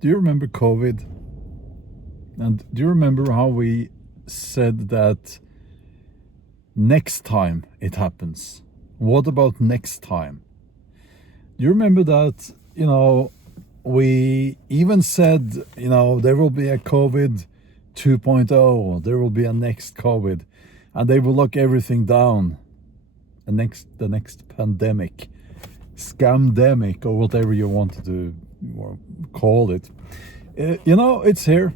Do you remember COVID? And do you remember how we said that next time it happens? What about next time? Do you remember that, we even said, there will be a COVID 2.0, there will be a next COVID, and they will lock everything down. The next pandemic, scamdemic, or whatever you want to call it. It's here.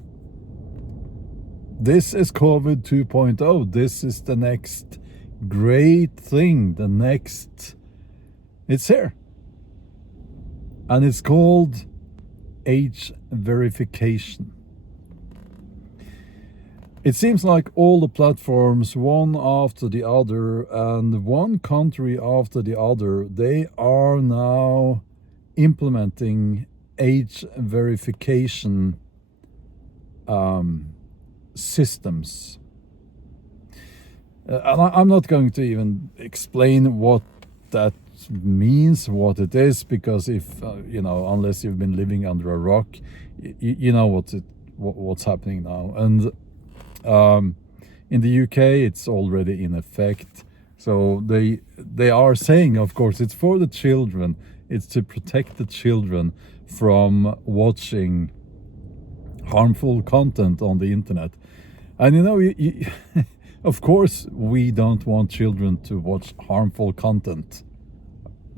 This is COVID 2.0. This is the next great thing. It's here. And it's called age verification. It seems like all the platforms, one after the other, and one country after the other, they are now implementing age verification systems. And I'm not going to even explain what that means, what it is, because if unless you've been living under a rock, you know what's happening now. And in the UK, it's already in effect. So they are saying, of course, it's for the children. It's to protect the children from watching harmful content on the internet. And of course, we don't want children to watch harmful content.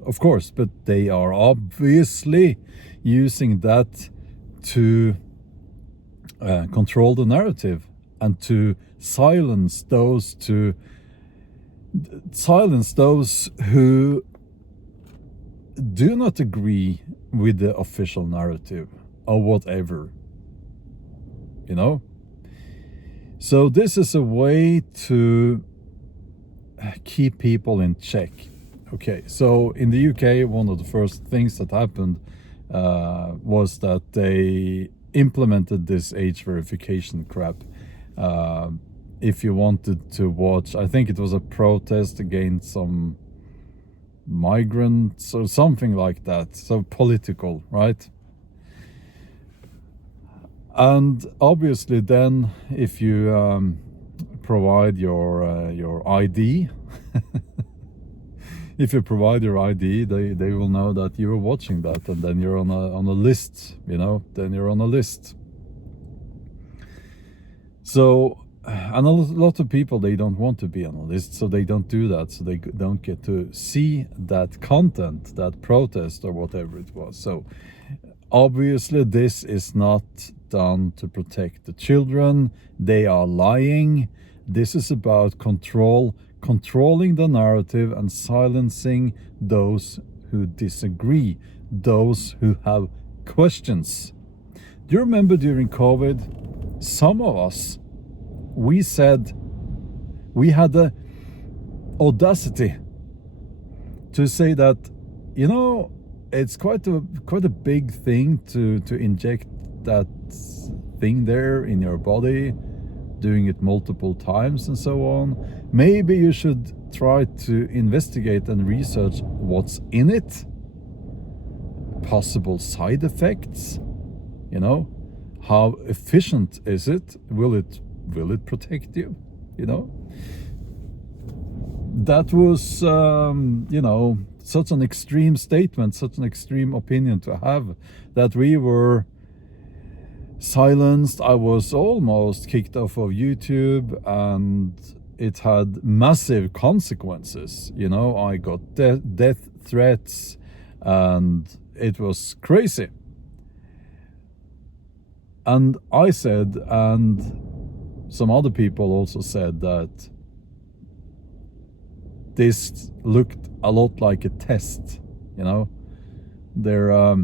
Of course, but they are obviously using that to control the narrative and to silence those who do not agree with the official narrative or whatever. So this is a way to keep people in check. Okay, so in the UK, one of the first things that happened was that they implemented this age verification crap. If you wanted to watch, I think it was a protest against some migrants or something like that, so political, right? And obviously then, if you provide your ID, if you provide your ID, they will know that you were watching that, and then you're on a list, then you're on a list. So, and a lot of people, they don't want to be on a list, so they don't do that, so they don't get to see that content, that protest or whatever it was. So obviously this is not done to protect the children. They are lying. This is about controlling the narrative and silencing those who disagree, those who have questions. Do you remember during COVID, some of us, we said, we had the audacity to say that, it's quite a big thing to inject that thing there in your body, doing it multiple times and so on. Maybe you should try to investigate and research what's in it, possible side effects, how efficient is it? Will it protect you? That was such an extreme statement, such an extreme opinion to have, that we were silenced. I was almost kicked off of YouTube, and it had massive consequences. I got death threats, and it was crazy. And I said, and some other people also said, that this looked a lot like a test. They're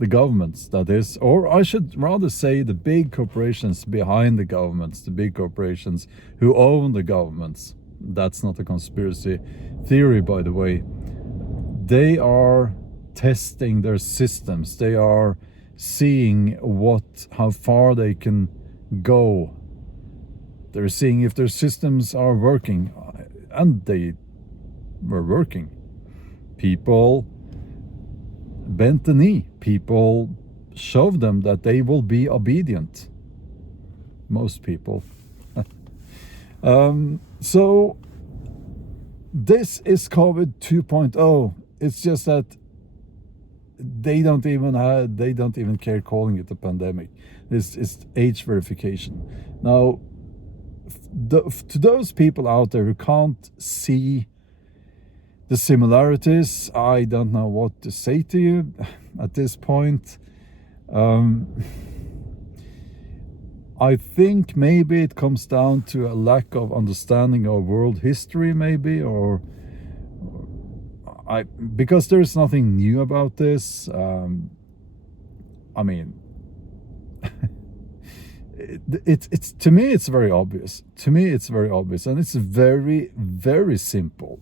the governments, that is, or I should rather say the big corporations behind the governments, the big corporations who own the governments. That's not a conspiracy theory, by the way. They are testing their systems. They are seeing how far they can go. They're seeing if their systems are working, and they were working. People bent the knee. People show them that they will be obedient. Most people. So this is COVID 2.0. It's just that they don't even care calling it a pandemic. This is age verification. Now, to those people out there who can't see the similarities, I don't know what to say to you at this point. I think maybe it comes down to a lack of understanding of world history, maybe, or because there's nothing new about this. I mean, it's to me it's very obvious. To me it's very obvious, and it's very, very simple.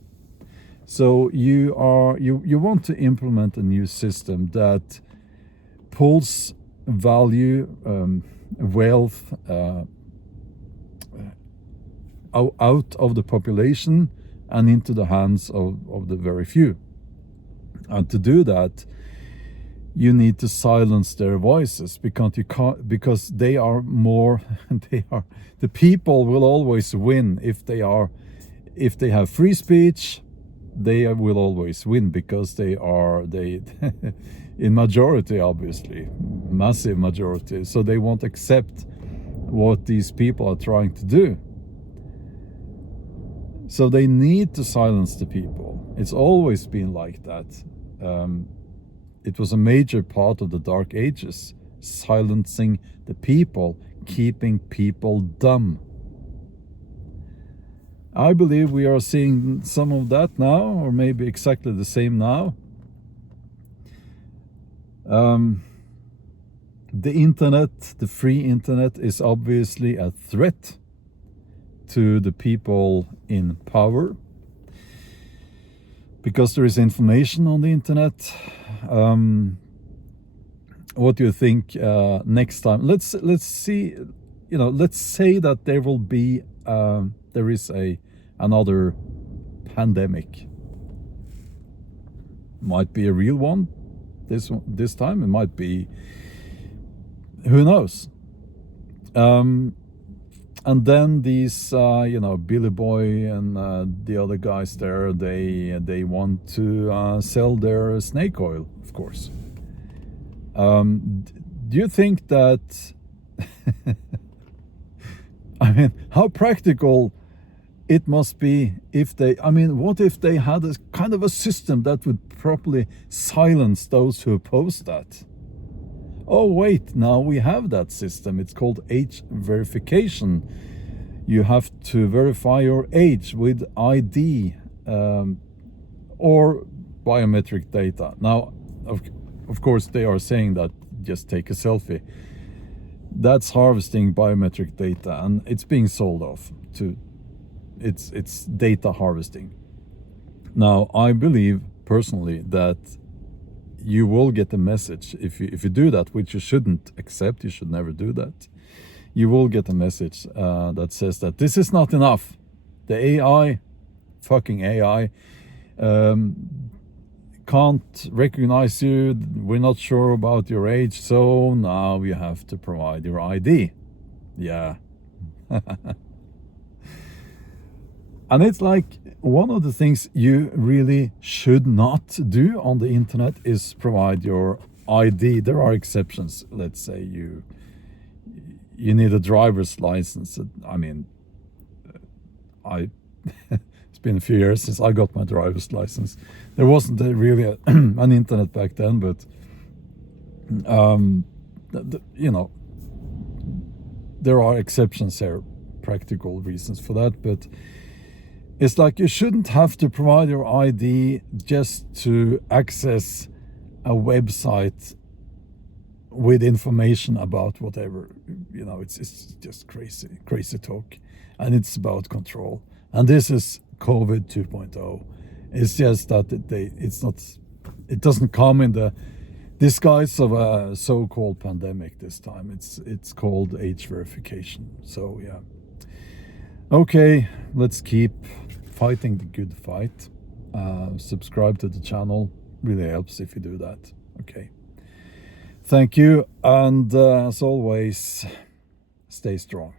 So you want to implement a new system that pulls value, wealth out of the population and into the hands of the very few. And to do that, you need to silence their voices, because they are more the people will always win. If they have free speech, they will always win, because they in majority, obviously, massive majority. So they won't accept what these people are trying to do. So they need to silence the people. It's always been like that. It was a major part of the Dark Ages, silencing the people, keeping people dumb. I believe we are seeing some of that now, or maybe exactly the same now. The internet, the free internet, is obviously a threat to the people in power, because there is information on the internet. What do you think next time? Let's see. Let's say that there is another pandemic. Might be a real one. This time it might be. Who knows? And then these, Billy Boy and the other guys there, they want to sell their snake oil, of course. Do you think that? I mean, how practical it must be if they. I mean, what if they had a kind of a system that would properly silence those who oppose that? Oh wait, now we have that system. It's called age verification. You have to verify your age with ID or biometric data. Now, of course, they are saying that just take a selfie. That's harvesting biometric data, and it's being sold off to. It's data harvesting. Now, I believe personally that you will get a message if you do that, which you shouldn't accept. You should never do that. You will get a message that says that this is not enough. The fucking AI, can't recognize you. We're not sure about your age, so now you have to provide your ID. Yeah. And it's like, one of the things you really should not do on the internet is provide your ID. There are exceptions. Let's say you need a driver's license. I mean, it's been a few years since I got my driver's license. There wasn't really an internet back then, but there are exceptions here, practical reasons for that. But it's like you shouldn't have to provide your ID just to access a website with information about whatever. It's just crazy talk, and it's about control. And this is COVID 2.0. It's just that it doesn't come in the disguise of a so-called pandemic this time. It's called age verification. So yeah. Okay, let's keep fighting the good fight. Subscribe to the channel. Really helps if you do that. Okay. Thank you. And as always, stay strong.